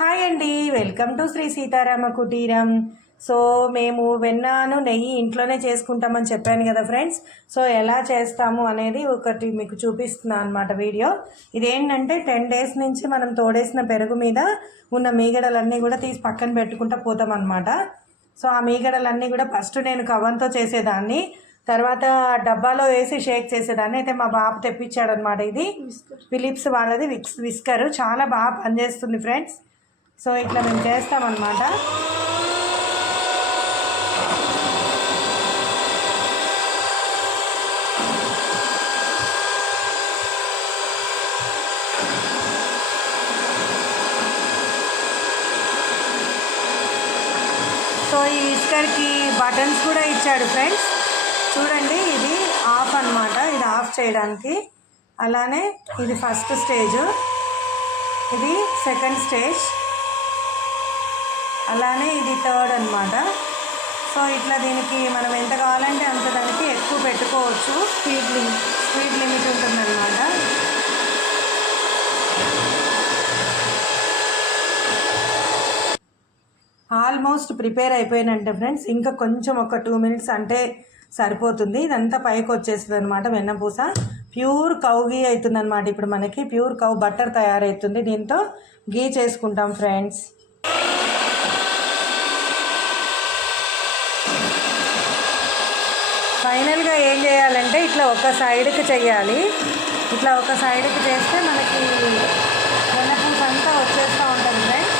Hi అండి, welcome to Shri Sitarama కుటీరం. So మేము వెన్నాను నెయ్యి ఇంట్లోనే చేసుకుంటామని చెప్పాను కదా ఫ్రెండ్స్. సో ఎలా చేస్తాము అనేది ఒకటి మీకు చూపిస్తున్నాను అనమాట వీడియో. ఇదేంటంటే 10 days నుంచి మనం తోడేసిన పెరుగు మీద ఉన్న మీగడలన్నీ కూడా తీసి పక్కన పెట్టుకుంటూ పోతాం అనమాట. సో ఆ మీగడలన్నీ కూడా ఫస్ట్ నేను కవన్తో చేసేదాన్ని, తర్వాత డబ్బాలో వేసి షేక్ చేసేదాన్ని. అయితే మా బాబు తెప్పించాడు అనమాట. ఇది ఫిలిప్స్ వాళ్ళది విస్కర్, చాలా బాగా పనిచేస్తుంది ఫ్రెండ్స్. సో ఇట్లా మేము చేస్తామన్నమాట. సో ఈ విస్కర్కి బటన్స్ కూడా ఇచ్చాడు ఫ్రెండ్స్. చూడండి, ఇది ఆఫ్ అన్నమాట, ఇది ఆఫ్ చేయడానికి. అలానే ఇది ఫస్ట్ స్టేజ్, ఇది సెకండ్ స్టేజ్, అలానే ఇది థర్డ్ అన్నమాట. సో ఇట్లా దీనికి మనం ఎంత కావాలంటే అంత దానికి ఎక్కువ పెట్టుకోవచ్చు. స్పీడ్ లిమిట్ ఉంటుందన్నమాట. ఆల్మోస్ట్ ప్రిపేర్ అయిపోయినంటే ఫ్రెండ్స్, ఇంకా కొంచెం ఒక 2 minutes అంటే సరిపోతుంది. ఇదంతా పైకి వచ్చేస్తుంది అనమాట. వెన్నపూస ప్యూర్ కౌ గీ అవుతుంది అనమాట. ఇప్పుడు మనకి ప్యూర్ కౌ బటర్ తయారవుతుంది. దీంతో గీ చేసుకుంటాం ఫ్రెండ్స్. ఫైనల్గా ఏం చేయాలంటే ఇట్లా ఒక సైడ్కి చేయాలి. ఇట్లా ఒక సైడ్కి చేస్తే మనకి వెన్నపూస అంతా వచ్చేస్తూ ఉంటుంది ఫ్రెండ్స్.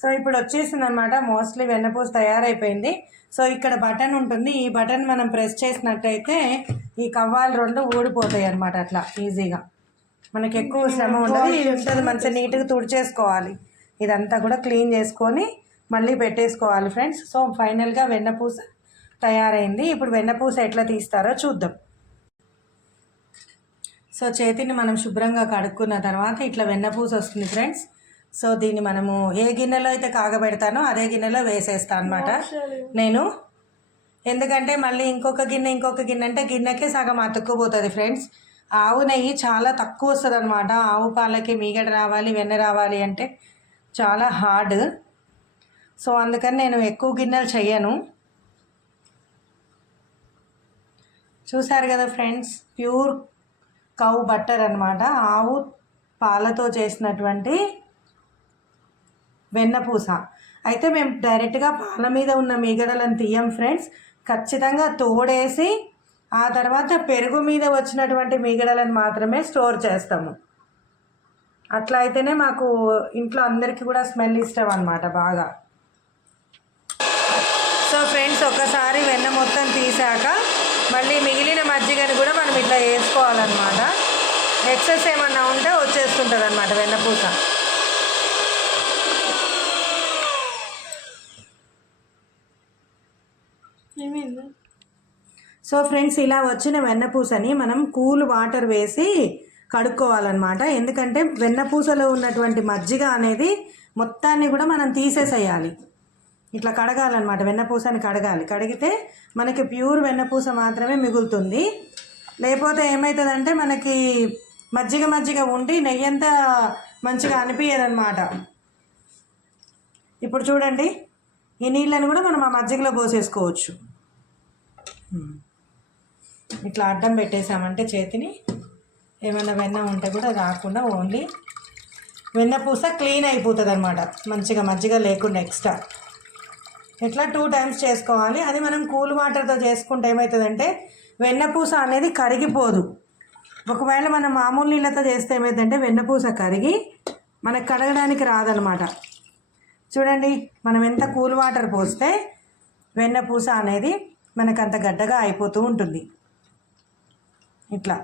సో ఇప్పుడు వచ్చేసింది అనమాట. మోస్ట్లీ వెన్నపూస తయారైపోయింది. సో ఇక్కడ బటన్ ఉంటుంది, ఈ బటన్ మనం ప్రెస్ చేసినట్టయితే ఈ కవ్వాలు 2 ఊడిపోతాయి అనమాట. అట్లా ఈజీగా మనకి ఎక్కువ శ్రమ ఉండదు. ఇది ఉంటుంది మంచిగా నీట్గా తుడిచేసుకోవాలి. ఇదంతా కూడా క్లీన్ చేసుకొని మళ్ళీ పెట్టేసుకోవాలి ఫ్రెండ్స్. సో ఫైనల్గా వెన్నపూస తయారైంది. ఇప్పుడు వెన్నపూస ఎట్లా తీస్తారో చూద్దాం. సో చేతిని మనం శుభ్రంగా కడుక్కున్న తర్వాత ఇట్లా వెన్నపూస వస్తుంది ఫ్రెండ్స్. సో దీన్ని మనము ఏ గిన్నెలో అయితే కాగబెడతానో అదే గిన్నెలో వేసేస్తాను అనమాట నేను. ఎందుకంటే మళ్ళీ ఇంకొక గిన్నె అంటే గిన్నెకే సగం అతుక్కుపోతుంది ఫ్రెండ్స్. ఆవు నెయ్యి చాలా తక్కువ వస్తుంది అనమాట. ఆవు పాలకి మీగడ రావాలి, వెన్న రావాలి అంటే చాలా హార్డ్. సో అందుకని నేను ఎక్కువ గిన్నెలు చెయ్యను. చూసారు కదా ఫ్రెండ్స్, ప్యూర్ కౌ బటర్ అనమాట. ఆవు పాలతో చేసినటువంటి వెన్నపూస. అయితే మేము డైరెక్ట్గా పాల మీద ఉన్న మీగడలను తీయం ఫ్రెండ్స్. ఖచ్చితంగా తోడేసి ఆ తర్వాత పెరుగు మీద వచ్చినటువంటి మీగడలను మాత్రమే స్టోర్ చేస్తాము. అట్లా అయితేనే మాకు ఇంట్లో అందరికీ కూడా స్మెల్ ఇష్టం అనమాట బాగా. సో ఫ్రెండ్స్, ఒకసారి వెన్న మొత్తం తీసాక మళ్ళీ మిగిలిన మజ్జిగని కూడా మనం ఇట్లా వేసుకోవాలన్నమాట. ఎక్సెస్ ఏమన్నా ఉంటే వచ్చేస్తుంటుంది అనమాట వెన్నపూస. సో ఫ్రెండ్స్, ఇలా వచ్చిన వెన్నపూసని మనం కూల్ వాటర్ వేసి కడుక్కోవాలన్నమాట. ఎందుకంటే వెన్నపూసలో ఉన్నటువంటి మజ్జిగ అనేది మొత్తాన్ని కూడా మనం తీసేసేయాలి. ఇట్లా కడగాలన్నమాట. వెన్నపూసని కడిగితే మనకి ప్యూర్ వెన్నపూస మాత్రమే మిగులుతుంది. లేకపోతే ఏమవుతుందంటే మనకి మజ్జిగ ఉండి నెయ్యి అంతా మంచిగా అనిపించదన్నమాట. ఇప్పుడు చూడండి, ఈ నీళ్ళని కూడా మనం ఆ మజ్జిగలో పోసేసుకోవచ్చు. ఇట్లా అడ్డం పెట్టేసామంటే చేతిని ఏమైనా వెన్న ఉంటే కూడా రాకుండా ఓన్లీ వెన్నపూస క్లీన్ అయిపోతుంది అనమాట. మంచిగా మజ్జిగ లేకుండా ఎక్స్ట్రా. ఇట్లా 2 times చేసుకోవాలి. అది మనం కూల్ వాటర్తో చేసుకుంటే ఏమవుతుందంటే వెన్నపూస అనేది కరిగిపోదు. ఒకవేళ మనం మామూలు నీళ్ళతో చేస్తే ఏమవుతుందంటే వెన్నపూస కరిగి మనకు కడగడానికి రాదనమాట. చూడండి, మనం ఎంత కూల్ వాటర్ పోస్తే వెన్నపూస అనేది మనకు అంత గడ్డగా అయిపోతూ ఉంటుంది. ఇట్లా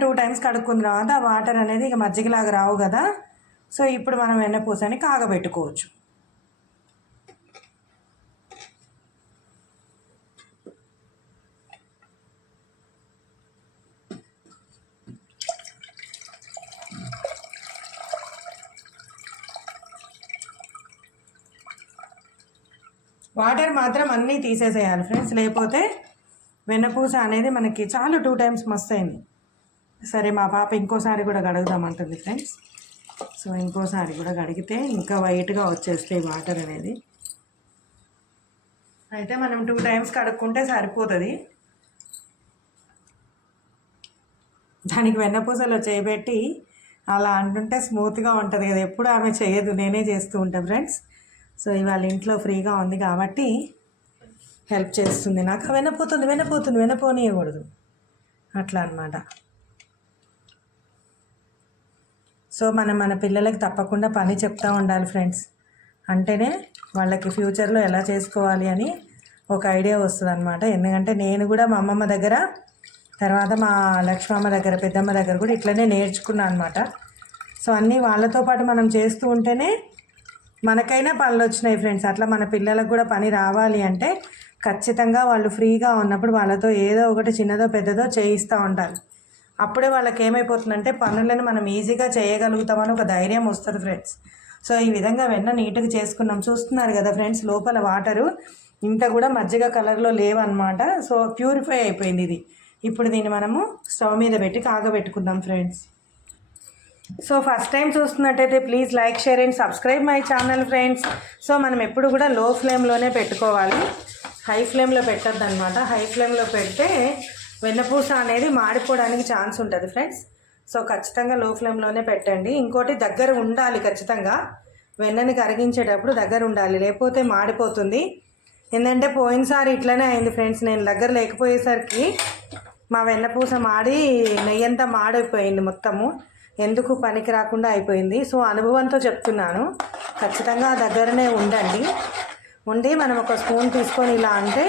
2 times కడుక్కున్న తర్వాత ఆ వాటర్ అనేది ఇక మజ్జిగలాగా రావు కదా. సో ఇప్పుడు మనం వెన్నపూసని కాగబెట్టుకోవచ్చు. వాటర్ మాత్రం అన్నీ తీసేసేయాలి ఫ్రెండ్స్, లేకపోతే వెన్నపూస అనేది మనకి చాలు 2 టైమ్స్ మస్తు అయింది. సరే మా పాప ఇంకోసారి కూడా కడుగుదామంటుంది ఫ్రెండ్స్. సో ఇంకోసారి కూడా కడిగితే ఇంకా వైట్గా వచ్చేస్తాయి వాటర్ అనేది. అయితే మనం 2 టైమ్స్ కడుక్కుంటే సరిపోతుంది. దానికి వెన్నపూసలో చేయబెట్టి అలా అంటుంటే స్మూత్గా ఉంటుంది కదా. ఎప్పుడు ఆమె చేయదు, నేనే చేస్తూ ఉంటాను ఫ్రెండ్స్. సో ఇవాళ ఇంట్లో ఫ్రీగా ఉంది కాబట్టి హెల్ప్ చేస్తుంది నాకు. వెన్నపోనీయకూడదు అట్లా అనమాట. సో మనం మన పిల్లలకి తప్పకుండా పని చెప్తూ ఉండాలి ఫ్రెండ్స్. అంటేనే వాళ్ళకి ఫ్యూచర్లో ఎలా చేసుకోవాలి అని ఒక ఐడియా వస్తుంది అనమాట. ఎందుకంటే నేను కూడా మా అమ్మమ్మ దగ్గర, తర్వాత మా లక్ష్మమ్మ దగ్గర, పెద్దమ్మ దగ్గర కూడా ఇట్లనే నేర్చుకున్నాను అనమాట. సో అన్నీ వాళ్ళతో పాటు మనం చేస్తూ ఉంటేనే మనకైనా పనులు వచ్చినాయి ఫ్రెండ్స్. అట్లా మన పిల్లలకు కూడా పని రావాలి అంటే ఖచ్చితంగా వాళ్ళు ఫ్రీగా ఉన్నప్పుడు వాళ్ళతో ఏదో ఒకటి చిన్నదో పెద్దదో చేయిస్తూ ఉంటారు. అప్పుడే వాళ్ళకి ఏమైపోతుందంటే పనులను మనం ఈజీగా చేయగలుగుతామని ఒక ధైర్యం వస్తుంది ఫ్రెండ్స్. సో ఈ విధంగా వెన్న నీట్గా చేసుకున్నాం. చూస్తున్నారు కదా ఫ్రెండ్స్, లోపల వాటరు ఇంత కూడా మజ్జిగ కలర్లో లేవన్నమాట. సో ప్యూరిఫై అయిపోయింది ఇది. ఇప్పుడు దీన్ని మనము స్టవ్ మీద పెట్టి కాగబెట్టుకుందాం ఫ్రెండ్స్. సో ఫస్ట్ టైం చూస్తున్నట్టయితే please like, share and subscribe my channel friends. So మనం ఎప్పుడు కూడా లో ఫ్లేమ్లోనే పెట్టుకోవాలి, హై ఫ్లేమ్లో పెట్టద్దు అనమాట. హై ఫ్లేమ్లో పెడితే వెన్నపూస అనేది మాడిపోవడానికి ఛాన్స్ ఉంటుంది ఫ్రెండ్స్. సో ఖచ్చితంగా లో ఫ్లేమ్లోనే పెట్టండి. ఇంకోటి దగ్గర ఉండాలి ఖచ్చితంగా, వెన్నని కరిగించేటప్పుడు దగ్గర ఉండాలి, లేకపోతే మాడిపోతుంది. ఏంటంటే పోయినసారి ఇట్లనే అయింది ఫ్రెండ్స్. నేను దగ్గర లేకపోయేసరికి మా వెన్నపూస మాడి నెయ్యంతా మాడిపోయింది మొత్తము, ఎందుకు పనికి రాకుండా అయిపోయింది. సో అనుభవంతో చెప్తున్నాను, ఖచ్చితంగా దగ్గరనే ఉండి మనం ఒక స్పూన్ తీసుకొని ఇలా అంటే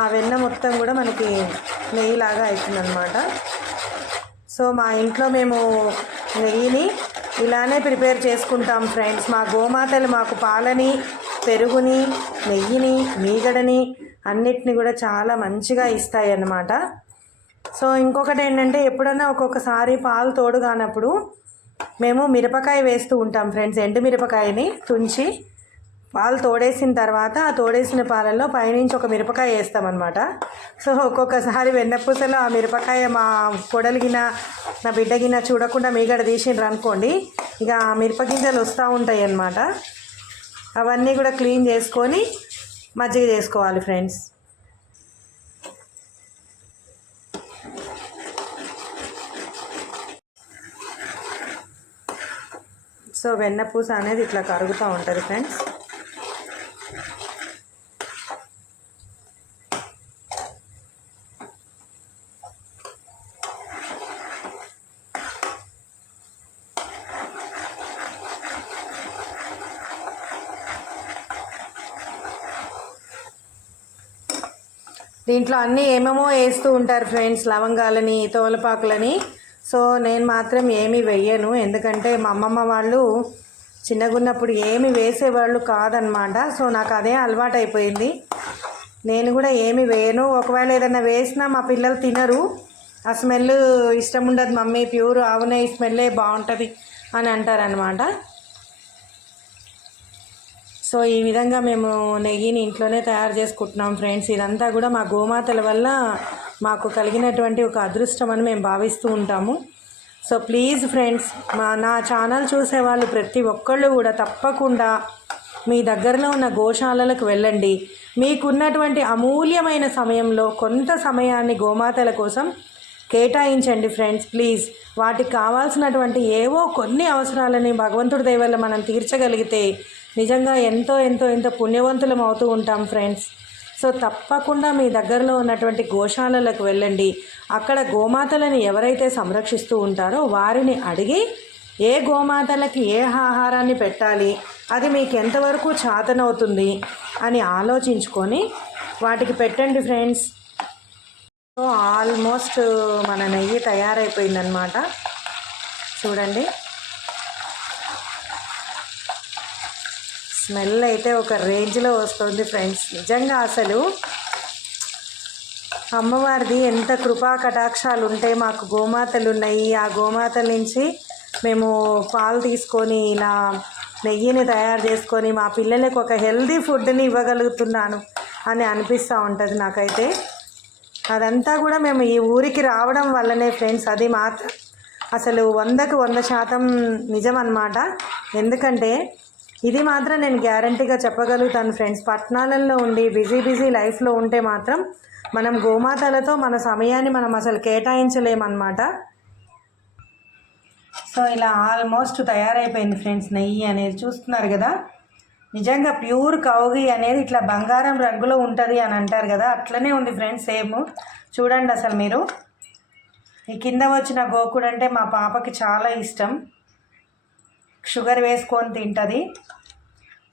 ఆ వెన్న మొత్తం కూడా మనకి నెయ్యిలాగా అవుతుంది అనమాట. సో మా ఇంట్లో మేము నెయ్యిని ఇలానే ప్రిపేర్ చేసుకుంటాం ఫ్రెండ్స్. మా గోమాతలు మాకు పాలని, పెరుగుని, నెయ్యిని, మీగడని అన్నిటిని కూడా చాలా మంచిగా ఇస్తాయి అన్నమాట. సో ఇంకొకటి ఏంటంటే ఎప్పుడన్నా ఒక్కొక్కసారి పాలు తోడు కానప్పుడు మేము మిరపకాయ వేస్తూ ఉంటాం ఫ్రెండ్స్. ఎండు మిరపకాయని తుంచి పాలు తోడేసిన తర్వాత ఆ తోడేసిన పాలల్లో పైనుంచి ఒక మిరపకాయ వేస్తామన్నమాట. సో ఒక్కొక్కసారి వెన్నపూసలో ఆ మిరపకాయ మా కొడలిగిన, నా బిడ్డగిన చూడకుండా మీగడ తీసిండ్రు అనుకోండి, ఇక ఆ మిరపగింజలు వస్తూ ఉంటాయి అన్నమాట. అవన్నీ కూడా క్లీన్ చేసుకొని మజ్జిగ చేసుకోవాలి ఫ్రెండ్స్. సో వెన్నపూస అనేది ఇట్లా కరుగుతూ ఉంటుంది ఫ్రెండ్స్. దీంట్లో అన్నీ ఏమేమో వేస్తూ ఉంటారు ఫ్రెండ్స్, లవంగాలని, తోలపాకులని. సో నేను మాత్రం ఏమీ వెయ్యను, ఎందుకంటే మా అమ్మమ్మ వాళ్ళు చిన్నగున్నప్పుడు ఏమి వేసేవాళ్ళు కాదనమాట. సో నాకు అదే అలవాటు అయిపోయింది, నేను కూడా ఏమి వేయను. ఒకవేళ ఏదైనా వేసినా మా పిల్లలు తినరు, ఆ స్మెల్ ఇష్టం ఉండదు, మమ్మీ ప్యూర్ ఆవు నెయ్యి స్మెల్లే బాగుంటుంది అని అంటారనమాట. సో ఈ విధంగా మేము నెయ్యిని ఇంట్లోనే తయారు చేసుకుంటున్నాం ఫ్రెండ్స్. ఇదంతా కూడా మా గోమాతల వల్ల మాకు కలిగినటువంటి ఒక అదృష్టం అని మేము భావిస్తూ ఉంటాము. సో ప్లీజ్ ఫ్రెండ్స్, నా ఛానల్ చూసేవాళ్ళు ప్రతి ఒక్కళ్ళు కూడా తప్పకుండా మీ దగ్గరలో ఉన్న గోశాలలకు వెళ్ళండి. మీకున్నటువంటి అమూల్యమైన సమయంలో కొంత సమయాన్ని గోమాతల కోసం కేటాయించండి ఫ్రెండ్స్ ప్లీజ్. వాటికి కావాల్సినటువంటి ఏవో కొన్ని అవసరాలని భగవంతుడి దయ వల్ల మనం తీర్చగలిగితే నిజంగా ఎంతో ఎంతో ఎంతో పుణ్యవంతులం అవుతూ ఉంటాం ఫ్రెండ్స్. సో తప్పకుండా మీ దగ్గరలో ఉన్నటువంటి గోశాలలకు వెళ్ళండి. అక్కడ గోమాతలను ఎవరైతే సంరక్షిస్తూ ఉంటారో వారిని అడిగి ఏ గోమాతలకి ఏ ఆహారాన్ని పెట్టాలి, అది మీకు ఎంతవరకు చాతనవుతుంది అని ఆలోచించుకొని వాటికి పెట్టండి ఫ్రెండ్స్. సో ఆల్మోస్ట్ మన నెయ్యి తయారైపోయిందనమాట. చూడండి, స్మెల్ అయితే ఒక రేంజ్లో వస్తుంది ఫ్రెండ్స్. నిజంగా అసలు అమ్మవారిది ఎంత కృపా కటాక్షాలు ఉంటే మాకు గోమాతలు ఉన్నాయి. ఆ గోమాతల నుంచి మేము పాలు తీసుకొని ఇలా నెయ్యిని తయారు చేసుకొని మా పిల్లలకు ఒక హెల్దీ ఫుడ్ని ఇవ్వగలుగుతున్నాను అని అనిపిస్తూ ఉంటుంది నాకైతే. అదంతా కూడా మేము ఈ ఊరికి రావడం వల్లనే ఫ్రెండ్స్. అది మాత్రం అసలు 100కి 100% నిజం అన్నమాట. ఎందుకంటే ఇది మాత్రం నేను గ్యారంటీగా చెప్పగలుగుతాను ఫ్రెండ్స్. పట్టణాలలో ఉండి బిజీ లైఫ్లో ఉంటే మాత్రం మనం గోమాతలతో మన సమయాన్ని మనం అసలు కేటాయించలేమన్నమాట. సో ఇలా ఆల్మోస్ట్ తయారైపోయింది ఫ్రెండ్స్. నెయ్యి అనేది చూస్తున్నారు కదా, నిజంగా ప్యూర్ కౌగి అనేది ఇట్లా బంగారం రంగులో ఉంటుంది అని అంటారు కదా, అట్లనే ఉంది ఫ్రెండ్స్ సేమ్. చూడండి అసలు మీరు. ఈ కింద వచ్చిన గోకుడు అంటే మా పాపకి చాలా ఇష్టం, షుగర్ వేసుకొని తింటుంది.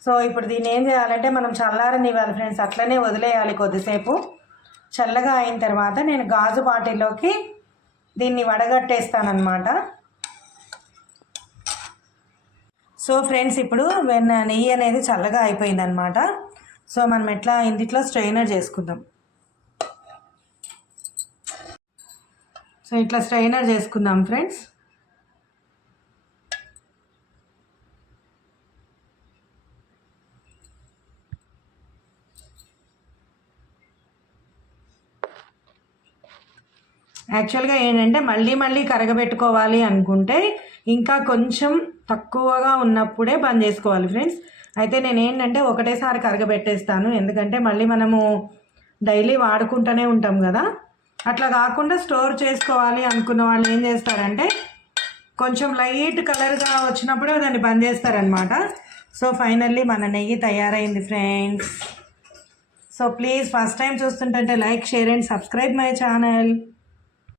సో ఇప్పుడు దీన్ని ఏం చేయాలంటే మనం చల్లారనివ్వాలి ఫ్రెండ్స్, అట్లనే వదిలేయాలి కొద్దిసేపు. చల్లగా అయిన తర్వాత నేను గాజు బాటిల్లోకి దీన్ని వడగట్టేస్తానన్నమాట. సో ఫ్రెండ్స్ ఇప్పుడు నెయ్యి అనేది చల్లగా అయిపోయిందనమాట. సో మనం ఎట్లా ఇందులో స్ట్రైనర్ చేసుకుందాం. సో ఇట్లా స్ట్రైనర్ చేసుకుందాం ఫ్రెండ్స్. యాక్చువల్గా ఏంటంటే మళ్ళీ కరగబెట్టుకోవాలి అనుకుంటే ఇంకా కొంచెం తక్కువగా ఉన్నప్పుడే బంద్ చేసుకోవాలి ఫ్రెండ్స్. అయితే నేను ఏంటంటే ఒకటేసారి కరగబెట్టేస్తాను, ఎందుకంటే మళ్ళీ మనము డైలీ వాడుకుంటూనే ఉంటాం కదా. అట్లా కాకుండా స్టోర్ చేసుకోవాలి అనుకున్న వాళ్ళు ఏం చేస్తారంటే కొంచెం లైట్ కలర్గా వచ్చినప్పుడే దాన్ని బంద్ చేస్తారనమాట. సో ఫైనల్లీ మన నెయ్యి తయారైంది friends. So please first time చూస్తుంటే like, share and subscribe my channel.